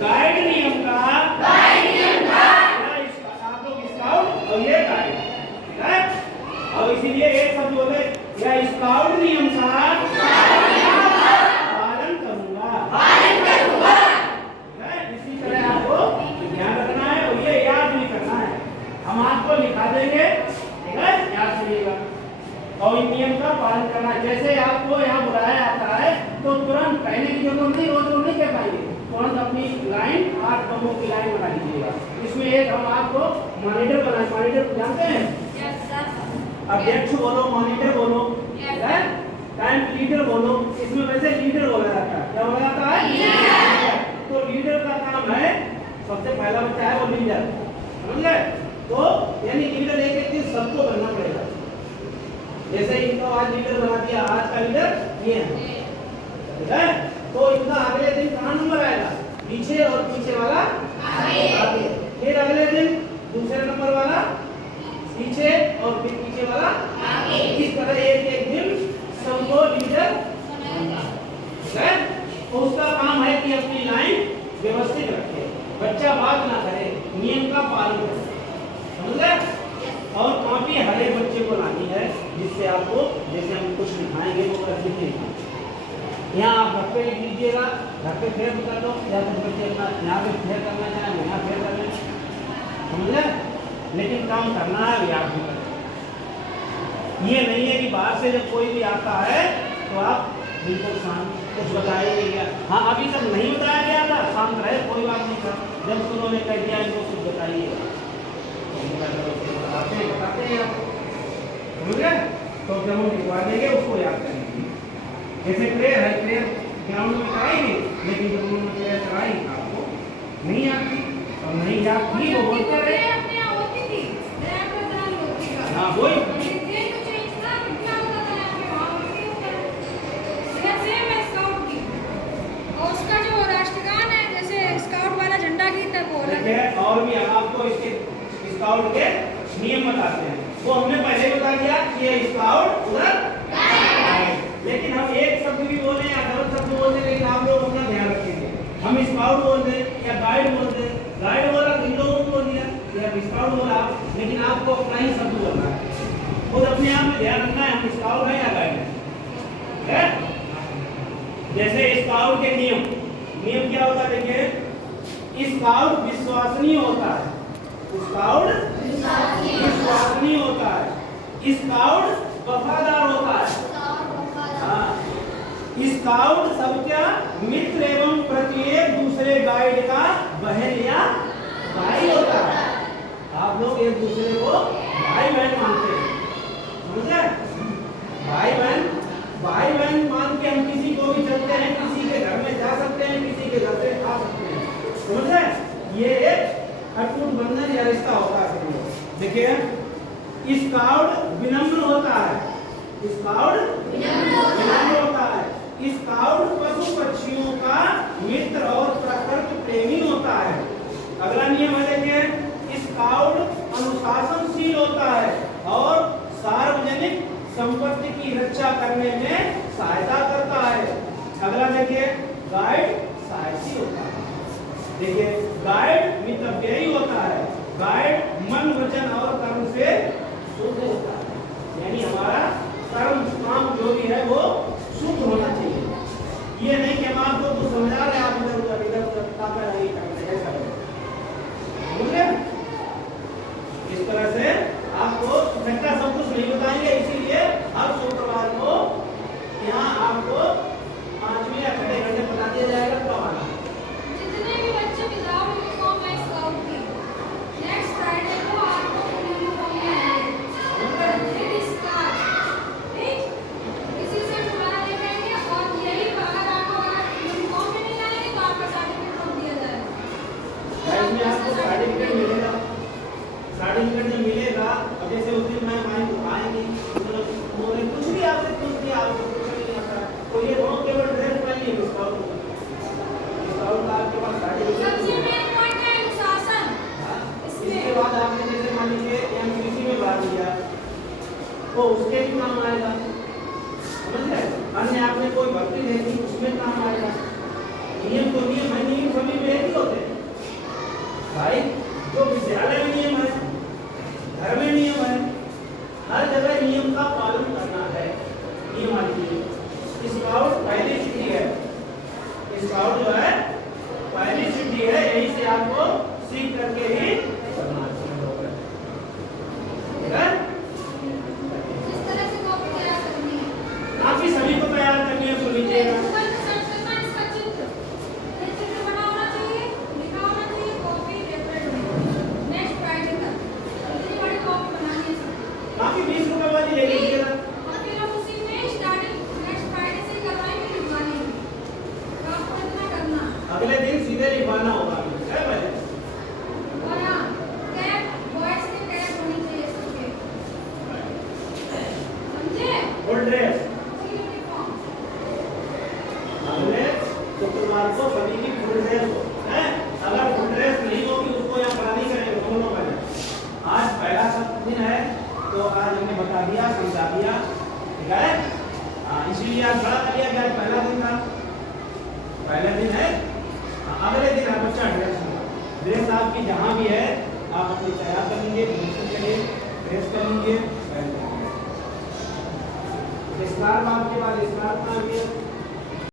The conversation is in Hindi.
गाइड नियम का आप लोग स्काउट और ये गाइड, ठीक है। और इसीलिए एक शब्द बोले या स्काउट नियम का पालन करूंगा, ठीक है। इसी तरह आपको ध्यान रखना है और ये याद भी करना है। हम आपको लिखा देंगे, ठीक है, याद करिएगा। और इन नियम का पालन करना है। जैसे आपको यहाँ बुलाया जाता है तो तुरंत कहने की जरूरत नहीं, रोज रोज नहीं कह पाएंगे, तुरंत अपनी लाइन 8 कमों की लाइन बना लीजिएगा। इसमें एक हम आपको मॉनिटर बनाए, मॉनिटर जानते हैं? अध्यक्ष बोलो, मॉनिटर बोलो, टाइम लीडर बोलो। इसमें वैसे लीडर बोला जाता है, क्या बोला जाता है? तो लीडर का काम है, सबसे पहला बच्चा है वो लीडर, समझ गए? तो यानी लीडर एक चीज सबको बनना पड़ेगा। जैसे इनको आज लीडर बना दिया, आज का लीडर ये है, ठीक है। तो इनका अगले दिन कहाँ नंबर आएगा? पीछे, और पीछे वाला आगे। फिर अगले दिन दूसरे नंबर वाला पीछे, और फिर पीछे वाला आगे। इस तरह एक एक दिन सबको लीडर बनना, ठीक है। तो उसका काम है कि अपनी लाइन व्यवस्थित रखे, बच्चा बात ना करे, नियम का पालन करे, समझ गए? और कॉपी हर एक बच्चे को लानी है, जिससे आपको जैसे हम कुछ लिखाएंगे वो कर लिखेंगे। यहाँ आप घर पे लिख लीजिएगा, घर पे फेर कर दो, या फिर बच्चे अपना यहाँ पे फेर करना चाहें वो यहाँ फेर कर लें, समझ गए? लेकिन काम करना है याद भी करें। ये नहीं है कि बाहर से जब कोई भी आता है तो आप बिल्कुल शांत कुछ बताएंगे क्या? हाँ, अभी तक नहीं बताया गया था, शांत रहे, कोई बात नहीं था। जब उन्होंने कह दिया इनको कुछ बताइए, बताते हैं आपको, समझ गए? तो जब हम लिखवा देंगे उसको याद करेंगे। जैसे प्रेयर है, प्रेयर ग्राउंड में कराएंगे, लेकिन जब उन्होंने प्रेयर कराई आपको नहीं आती और नहीं याद थी, वो बोलते रहे। हाँ वही और भी हम आपको इसके स्काउट के नियम बताते हैं। वो हमने पहले बता दिया कि ये स्काउट उधर, लेकिन हम एक शब्द भी बोले या गलत शब्द बोलते, लेकिन आप लोग अपना ध्यान रखेंगे। हम स्काउट बोलते या गाइड बोलते, गाइड बोला इन लोगों को बोल दिया या स्काउट बोला, लेकिन आपको अपना ही शब्द बोलना है। खुद अपने आप में ध्यान रखना है हम स्काउट है या गाइड है। जैसे स्काउट के नियम क्या होता है? देखिए, स्काउट विश्वसनीय होता है, स्काउट विश्वसनीय होता है, स्काउट वफादार होता है, हाँ, स्काउट सबका मित्र एवं प्रत्येक दूसरे गाइड का बहन या भाई होता है। आप लोग एक दूसरे को भाई बहन मानते हैं, समझे? भाई बहन मान के हम किसी को भी चलते हैं, किसी के घर में जा सकते हैं, किसी के घर से आ सकते हैं, समझे? ये एक अटूट बंधन या रिश्ता होता है। देखिए, स्काउट विनम्र होता है, स्काउट विनम्र होता है, स्काउट पशु पक्षियों का मित्र और प्रकृति प्रेमी होता है। अगला नियम है, देखिए, स्काउट अनुशासनशील होता है और सार्वजनिक संपत्ति की रक्षा करने में सहायता करता है। अगला देखिए, गाइड साहसी होता है। देखिए, गाइड मितव्ययी होता है, गाइड मन वचन और कर्म से शुद्ध होता है, यानी हमारा कर्म काम जो भी है वो शुद्ध होना चाहिए। ये नहीं कि हम आपको कुछ समझा रहे हैं, आप इधर उधर नहीं करते, ऐसा नहीं। इस तरह से आपको इकट्ठा सब कुछ नहीं बताएंगे, इसीलिए हर शुक्रवार को यहाँ आपको 5वीं या 6 घंटे बता दिया जाएगा कब आना। जितने भी बच्चे विदाउट यूनिफॉर्म है स्काउट की, नेक्स्ट फ्राइडे को आपको यूनिफॉर्म में आएंगे, ठीक? किसी से बुला ले जाएंगे और यही अगर आपको यूनिफॉर्म में नहीं आएंगे तो आपका सर्टिफिकेट रोक दिया जाएगा। इसमें आपको सर्टिफिकेट मिलेगा, सर्टिफिकेट जब मिलेगा, और जैसे उस दिन मैं माइक आएंगी उन्होंने कुछ भी आपसे पूछ दिया, आपको कुछ नहीं आता, तो ये वो केवल ड्रेस पहनिए, स्काउट का आपके पास सर्टिफिकेट। सबसे मेन पॉइंट है अनुशासन। इसके बाद आपने जैसे मान लीजिए एमपीसी में भाग लिया तो उसके भी काम आएगा, समझ गए? अन्य आपने कोई भर्ती नहीं दी उसमें काम आएगा। नियम तो नियम है, नियम सभी में एक ही होते और जो है पहली सीढ़ी है, यही से आपको सीख करके ही करना है। ठीक है? इस तरह से कॉपी तैयार करनी है। आपकी सभी को तैयार करनी है, तो लीजिएगा। गूगल पे सर्च करना है इसका चित्र। ये चित्र बना होना चाहिए, लिखा होना चाहिए, कॉपी रेफरेंस में। नेक्स्ट फ्राइडे तक इतनी बड़ी कॉपी बनानी है सबको। बाकी 20 रुपए वाली ले लीजिएगा। और फिर हम उसी में स्टार्टिंग नेक्स्ट फ्राइडे से करवाएंगे लिखवानी है। तो आपको इतना करना है। अगले दिन सीधे लिखवाना होगा, क्या बजे? और हाँ, कैप बॉयज की कैप होनी चाहिए सबके। समझे? Full dress uniform. अगले शुक्रवार को सभी की फुल ड्रेस हो, है? अगर फुल ड्रेस नहीं होगी उसको यहाँ पढ़ा नहीं करेंगे दोनों पहले। आज पहला सब दिन है, तो आज हमने बता दिया, समझा दिया, ठीक है? इसीलिए आज बड़ा कर लिया कि आज पहला दिन था, पहला दिन है। अगले दिन आप बच्चा ड्रेस आपकी जहाँ भी है आप अपनी तैयार कर लीजिए, ड्रेस कर लीजिए, स्कार्फ आपके पास स्कार्फ का भी है।